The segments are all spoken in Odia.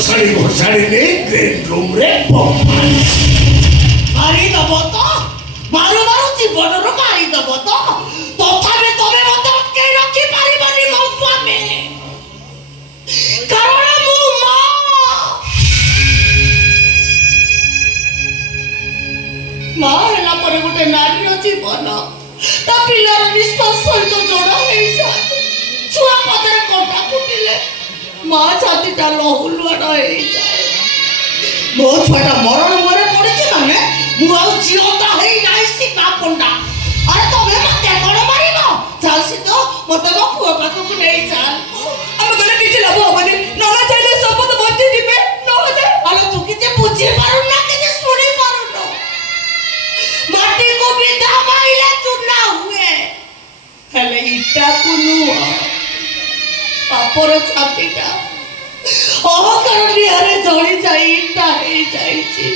घोषाड़ी घोषाड़ी ने ग्रीन रूम रे मारी दब तो मारू मारू जीवन रो मारी दब तो तथापि तमे मते अटके रखी पारिबानी मो स्वामी कारण मु मां ହେଲା ପରେ ଗୋଟେ ନାରୀର ଜୀବନ ତା ପିଲାର ନିଶ୍ୱାସ ସହିତ ଯୋଡ଼ା ହେଇଯାଏ ଛୁଆ ପଦରେ କଣ୍ଟା ଫୁଟିଲେ ମା ଛାତିଟା ଲହୁଲୁହାଣ ହେଇଯାଏ ମୋ ଛୁଆଟା ମରଣ ମୁହଁରେ ପଡ଼ିଛି ମାନେ ମୁଁ ଆଉ ଝିଅଟା ହେଇ ନାହିଁ ସୀମା ପଣ୍ଡା ଆରେ ତମେ ମତେ କଣ ମାରିବ ଚାଲସି ତ ମତେ ମୋ ପୁଅ ପାଖକୁ ନେଇ ଚାଲ ଆମେ ଗଲେ କିଛି ଲାଭ ହବନି ନନା ଚାହିଁଲେ ଶପଥ ବଞ୍ଚି ଯିବେ ନହେଲେ ଆରେ ତୁ କିଛି ବୁଝି ପାରୁନା କିଛି ଶୁଣି ପାରୁନ ମାଟି को विधा माइले चुना हुए हेले इटा को नुआ पापर छातीटा अहंकार निहारे जली जाई इटा हे जाईची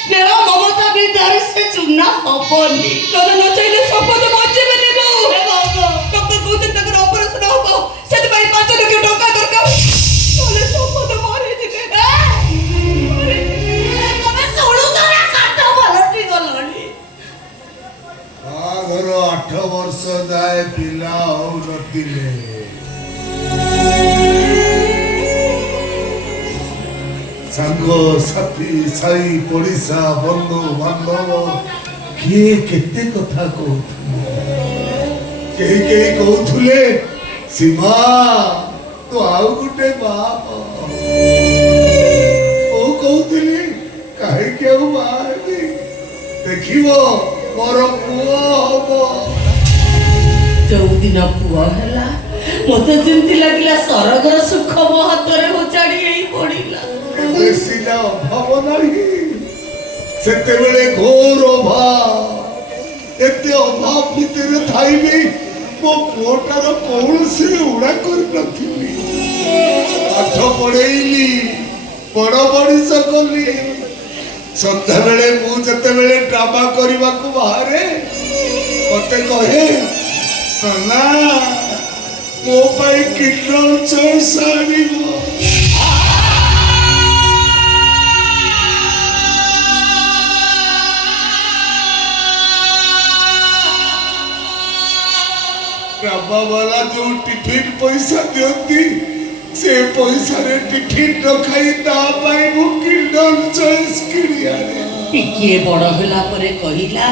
स्नेह ममता विधार से चुना हबनी नन न चाइले शपथ बचेबे नेबो हे बाबा डॉक्टर कहते तकर ऑपरेशन हबो सेति भाई 5 लाख टका दरकार ओले शपथ मारे जिते तमे सोळु जरा काट भलटी गलनी घर 8 वर्ष जाए पिला नथिले सांग साथी साई पड़िशा बंधु बांधव किए केते कथा कहूले सीमा तो आउ गुटे बाप ओ कहूली कहीं क्यों बाहर देखिबो मोर पुआ हबो जो दिन पुआ हला मते जिंती लागला सरगर सुख मो हातरे उचाडी एई पडिला बेसिना अभाव नाही सेते बेले घोर अभाव एते अभाव भितर थाई भी मो पुआटार कौनसी उड़ा कर नथिली पाठ पढ़ेइली बड़ बड़िस कली सन्ध्या बेले मु जते बेले ड्रामा करने को बाहरे मते कहे ना मो पाई किलो चॉइस आनिबो ड्रामा वाला जो टिफिन पैसा दियंती से पैसा रे टिफिन न खाई ता पाई मु किलो चॉइस किरिया रे टिके बड़ होला परे कहिला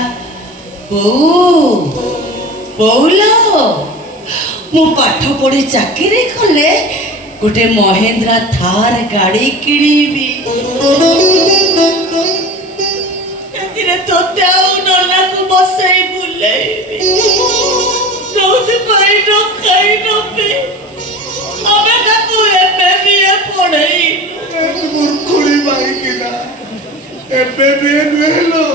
बोलो मु पाठ पढ़ी चाकरी कले गोटे महेंद्रा थार गाड़ी किणीबी एतिरे तोते आउ नना को बसई बुलेबी जोति पाई न खाई न पे अबे ताकू एबे भी पढ़ई मूर्खुड़ी भाई किना एबे भी नेलो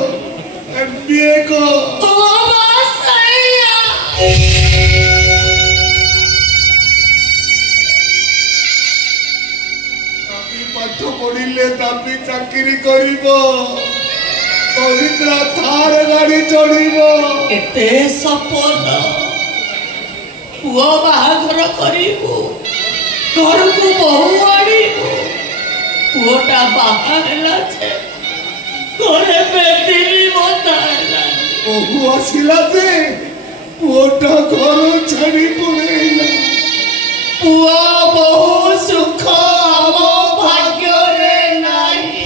एमबीए को ओ मासैया तापी पाठ पढ़िले तापी चाकरी करिबो महेंद्रा थार गाड़ी चढ़िबो एते सपन पुआ बाहाघर करिबो घर को बहु आनिबो पुआटा बाहा हेला छे घरे बेटी बताला बहु आसिला जे पुआटा घर छाड़ी पळेला पुआ बहु सुख आम भाग्य रे नाही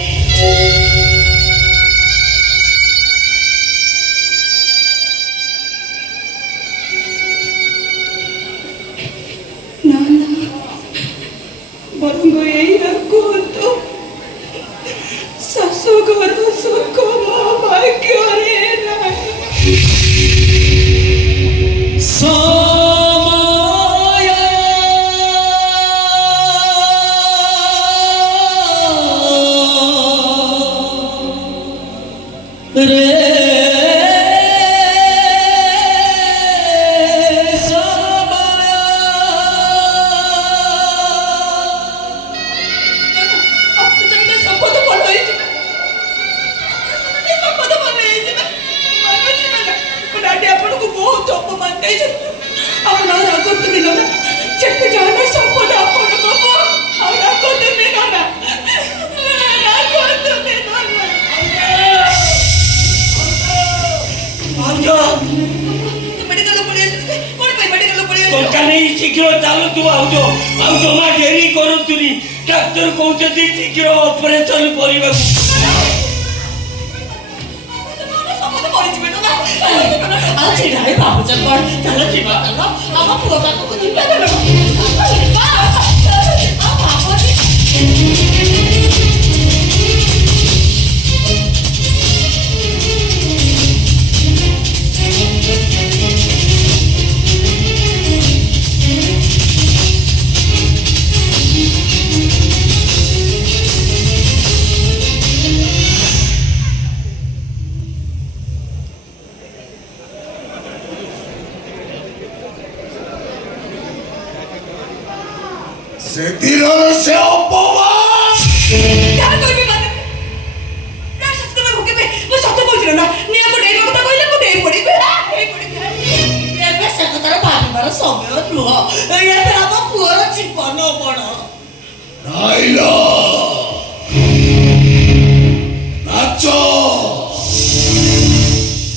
बरंगो यही तो सासु घर सुख मो भाग्य रे नाही समय रे ଚାଲନ୍ତୁ ଭାଉଜ ଆଉ ଜମା ଡେରି କରନ୍ତୁନି ଡାକ୍ତର କହୁଛନ୍ତି ଶୀଘ୍ର ଅପରେସନ କରିବାକୁ ଆଉ ଛିଡ଼ା ହେଇ ଭାବୁଛ କ'ଣ ଚାଲ ଯିବା ଚାଲ ଆମ ପୁଅ ପାଖକୁ ଯିବା ଚାଲ ସେଦିନର ସେ ଅପମାନ ଯାହା କହିବି ମାନେ ନା ସତ ତମେ ଭୋଗିବେ ମୁଁ ସତ କହିଥିଲି ନା ନିଆକୁ ଡେଇବା କଥା କହିଲେ ମୁଁ ଡେଇ ପଡ଼ିବି ଏବେ ସେ କଥାର ଭାବିବାର ସମୟ ନୁହଁ ଏବେ ଆମ ପୁଅର ଜୀବନ ବଡ଼ ନାଇଲ ନାଚ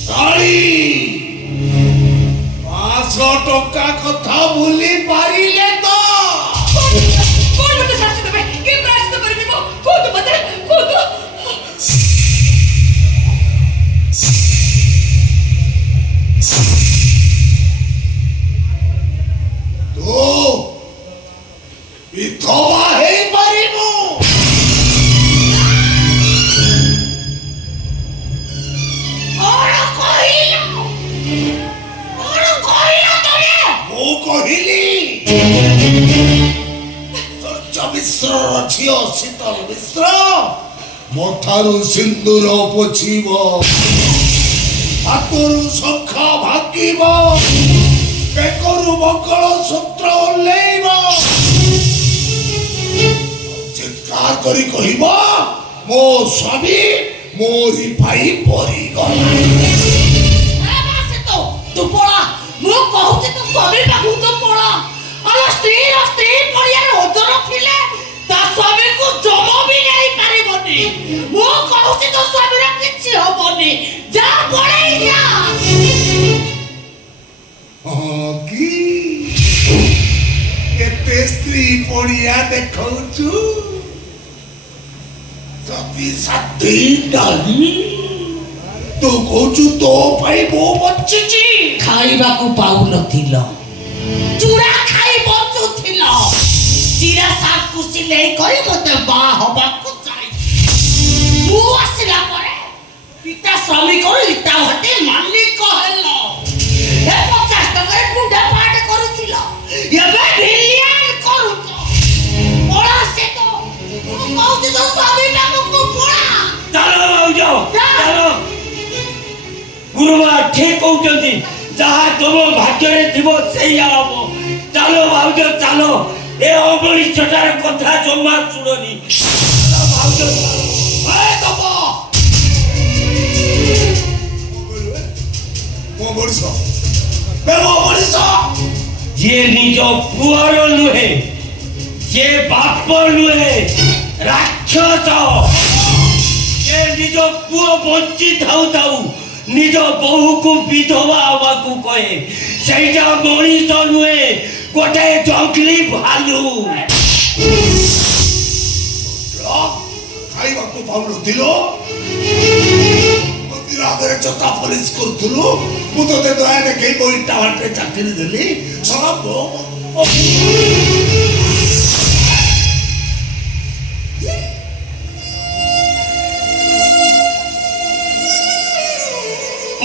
ତାଳି 500 ଟଙ୍କା କଥା ଭୁଲି ପାରିଲେ ତ କଣ ମତେ ଶାସ୍ତି ଦେବେ କି ପ୍ରାୟଶ୍ଚିତ କରିବି ମୁଁ କୁହନ୍ତୁ ମତେ କୁହନ୍ତୁ ତୁ ବିଧବା ହେଇପାରିବୁ କ'ଣ କହିଲ ତମେ ମୁଁ କହିଲି ମିଶ୍ରର ଝିଅ ଶୀତଳ ମିଶ୍ର ମଥାରୁ ସିନ୍ଦୁର ପୋଛିବ ହାତରୁ ଶଙ୍ଖ ଭାଙ୍ଗିବ ବେକରୁ ମଙ୍ଗଳ ସୂତ୍ର ଓହ୍ଲେଇବ ଚିତ୍କାର କରି କହିବ ମୋ ସ୍ୱାମୀ ମୋରି ପାଇଁ ପରିଗଲା ତୁ ପଳା ମୁଁ କହୁଛି ତୁ ସ୍ୱାମୀ ପାଖକୁ ତୁ ପଳା ଆମ ସ୍ତ୍ରୀ ପଡ଼ିଆରେ ଓଜନ ଥିଲେ ତା ସ୍ୱାମୀକୁ ଜମା ବି ନେଇ ପାରିବନି ମୁଁ କହୁଛି ତୋ ସ୍ୱାମୀର କିଛି ହବନି ଯା ପଳେଇ ଯା କି କେତେ ସ୍ତ୍ରୀ ପଡ଼ିଆ ଦେଖଉଛୁ ଯଦି ସାଥୀ ଡାଲି ତୁ କହୁଛୁ ତୋ ପାଇଁ ମୁଁ ବଞ୍ଚିଛି ଖାଇବାକୁ ପାଉନଥିଲ ଚୁଡ଼ା ଖାଇ ବଞ୍ଚୁଥିଲ ଚିରା ସାର୍ଟକୁ ସିଲେଇ କରି ମତେ ବାହା ହବାକୁ ଚାହିଁ ମୁଁ ଆସିଲା ପରେ ପିତା ଶ୍ରମିକରୁ ଇଟା ଭଟି ମାଲିକ ହେଲ ଏ 50 ଟଙ୍କାରେ ଗୁଣ୍ଡା ପାଟ କରୁଥିଲ ଏବେ ଭିଲିଆନ କରୁଛ ପଳା ସେ ତ ମୁଁ କହୁଛି ତ ସ୍ୱାମୀ ପାଖକୁ ପଳା ଚାଲ ଭାଉଜ ଚାଲ ଗୁରୁମା ଠିକ କହୁଛନ୍ତି ଯାହା ତମ ଭାଗ୍ୟରେ ଥିବ ସେଇଆ ହବ ଚାଲ ଭାଉଜ ଚାଲ ଏ ଅମଣିଷଟାର କଥା ଜମା ଶୁଣନି ଭାଉଜ ଯିଏ ନିଜ ପୁଅର ନୁହେଁ ଯିଏ ବାପ ନୁହେଁ ରାକ୍ଷସ ଯିଏ ନିଜ ପୁଅ ବଞ୍ଚି ଥାଉ ଥାଉ ନିଜ ବୋହୂକୁ ବିଧବା ହବାକୁ କହେ ସେଇଟା ମଣିଷ ନୁହେଁ ଗୋଟେ ଜଙ୍ଗଲି ଭାଲୁ ଖାଇବାକୁ ପାଉନଥିଲ ମନ୍ଦିର ଆଗରେ ଚତା ପୋଲିସ କରୁଥିଲୁ ମୁଁ ତତେ ଦୟା ଦେଖେଇ ମୋ ଇଟା ଭାଟରେ ଚାକିରି ଦେଲି ସବୁ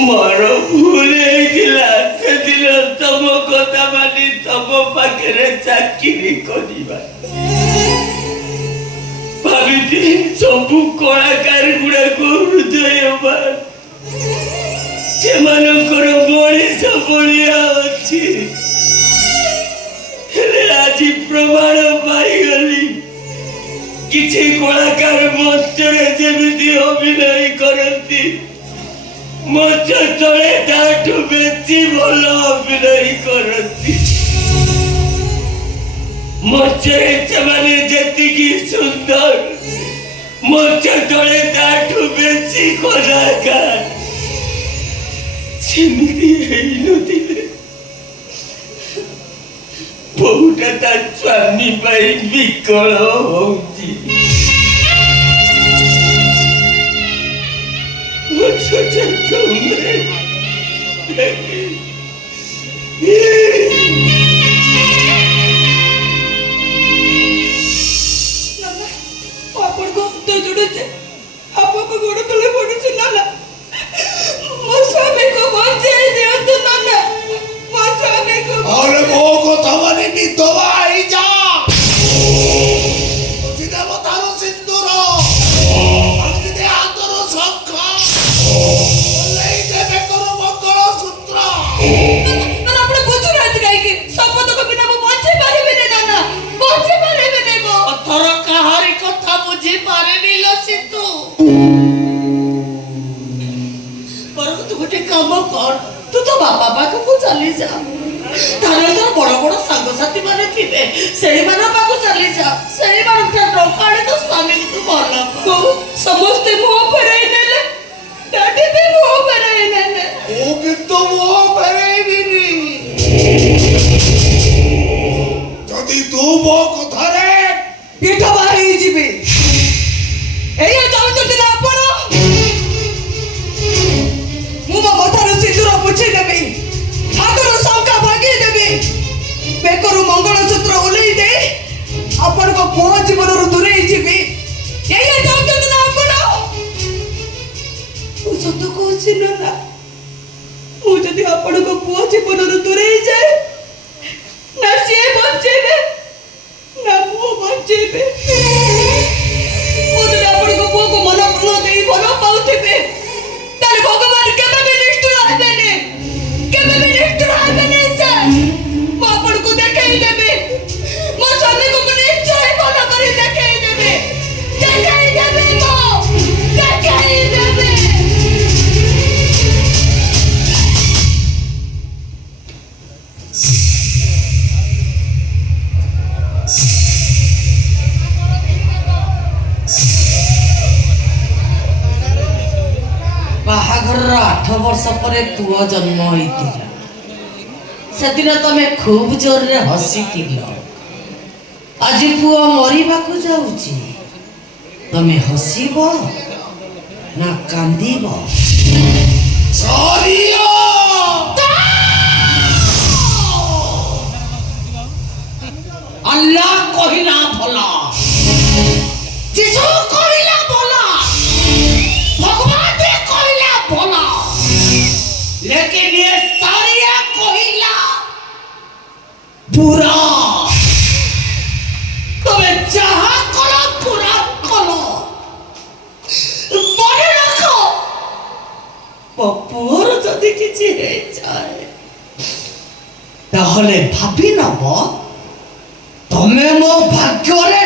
ମୋର ଭୁଲ ହେଇଥିଲା ସେଦିନ ତମ କଥା ମାନି ତମ ପାଖରେ ଚାକିରି କରିବା ଭାବିଥିଲି ସବୁ କଳାକାର ଗୁଡାକ ହୃଦୟବାନ ସେମାନଙ୍କର ମଣିଷ ଭଳିଆ ଅଛି ହେଲେ ଆଜି ପ୍ରମାଣ ପାଇଗଲି କିଛି କଳାକାର ମଞ୍ଚରେ ଯେମିତି ଅଭିନୟ କରନ୍ତି ମଞ୍ଚ ତଳେ ତାଠୁ ବେଶୀ ଭଲ ଅଭିନୟ କରନ୍ତି ମଞ୍ଚରେ ସେମାନେ ଯେତିକି ସୁନ୍ଦର ମଞ୍ଚ ତଳେ ତାଠୁ ବେଶୀ କଳାକାର ସେମିତି ହେଇନଥିଲେ ବୋହୁଟା ତା ସ୍ୱାମୀ ପାଇଁ ବିକଳ ହଉଛି। ଅଥଚ ତମେ ନାନା ଆପଣଙ୍କୁ ହାତ ଯୋଡୁଛେ ଆପଣଙ୍କ ଗୋଡ ତଳେ ପଡୁଛି ନାନା ମୋ ସ୍ୱାମୀକୁ ବଞ୍ଚେଇ ଦିଅନ୍ତୁ ନାନା ମୋ ସ୍ୱାମୀକୁ अरे वो को तमने भी दवाई जा सीधा बतारो सिंदूर अग्नि दे आतरो सखा लई देबे करो मंगल सूत्र ନାନା ଆପଣ ବୁଝୁନାହାନ୍ତି କାହିଁକି ଶପଥକୁ ବିନା ମୁଁ ବଞ୍ଚେଇ ପାରିବିନି ନାନା ବଞ୍ଚେଇ ପାରିବିନି ମୁଁ ଅଥର କାହାରି କଥା ବୁଝି ପାରେନି ଲୋ ସିତୁ। ବରଂ ତୁ ଗୋଟେ କାମ କର, ତୁ ତ ବାପା ପାଖକୁ ଚାଲି ଯା। ତାର ତୋର ବଡ ବଡ ସାଙ୍ଗସାଥି ମାନେ ଥିବେ, ସେଇମାନଙ୍କ ପାଖକୁ ଚାଲି ଯା। ସେଇମାନଙ୍କ ଟଙ୍କା ଆଣି ତୋ ସ୍ୱାମୀକୁ ତୁ ଭଲ କର। ବୋଉ ସମସ୍ତେ ମୁହଁ ଫେରାଇ ନେଲେ ଡାଡି ବି ମୁହଁ ଫେରାଇ ନେଲେ ओ कितो वो परेबिनी जदी तू मो कथारे ବିଧବା ହେଇଯିବି ଏଇଆ ଚାହୁଁଛନ୍ତି ନା ଆପଣ ମୁଁ ମୋ ମଥାରୁ ସିନ୍ଦୁର ପୋଛି ଦେବି ହାତରୁ ଶଙ୍ଖା ଭାଙ୍ଗି ଦେବି ବେକରୁ ମଙ୍ଗଳସୂତ୍ର ଓହ୍ଲେଇ ଦେଇ ଆପଣଙ୍କ ପୁଅ ଜୀବନରୁ ଦୂରେଇ ଯିବି ଏଇଆ ଚାହୁଁଛନ୍ତି ନା ଆପଣ ମୁଁ ସତ କହୁଛି ନା ମୁଁ ଯଦି ଆପଣଙ୍କ ପୁଅ ଜୀବନରୁ ଦୂରେଇ ଯାଏ ନା ସିଏ ବଞ୍ଚେଇବେ ନା ମୁଁ ବଞ୍ଚେଇବେ ମୁଁ ଯଦି ଆପଣଙ୍କ ପୁଅକୁ ମନ ପ୍ରାଣ ଦେଇ ଭଲ ପାଉଥିବେ ତାହେଲେ ଭଗବାନ କେବେ ବି ନିଷ୍ଠୁର ହେବେନି କେବେ ବି ନିଷ୍ଠୁର ହେବେନି ସେ ମୁଁ ଆପଣଙ୍କୁ ଦେଖେଇ ଦେବି ମୋ ସ୍ୱାମୀକୁ ମୁଁ ନିଶ୍ଚୟ ଭଲ କରି ଦେଖେଇ ଦେବି ମୁଁ ଦେଖେଇ ଦେବି ବାହାଘରର 8 ବର୍ଷ ପରେ ପୁଅ ଜନ୍ମ ହୋଇଥିଲା। ସେଦିନ ତମେ ଖୁବ୍ ଜୋରରେ ହସିଥିଲ। ଆଜି ପୁଅ ମରିବାକୁ ଯାଉଛି, ତମେ ହସିବ ନା କାନ୍ଦିବ? सॉरीओ अल्लाह कहिला भला, जिसु कहिला भला, भगवान भी कहिला भला, लेकिन ये सारिया कहिला बुरा। तबे जहा कलो पूरा कलो मने रखो पुअर जदि किछि हे जाए ताहले भाबी नब तमे मो भाग्यरे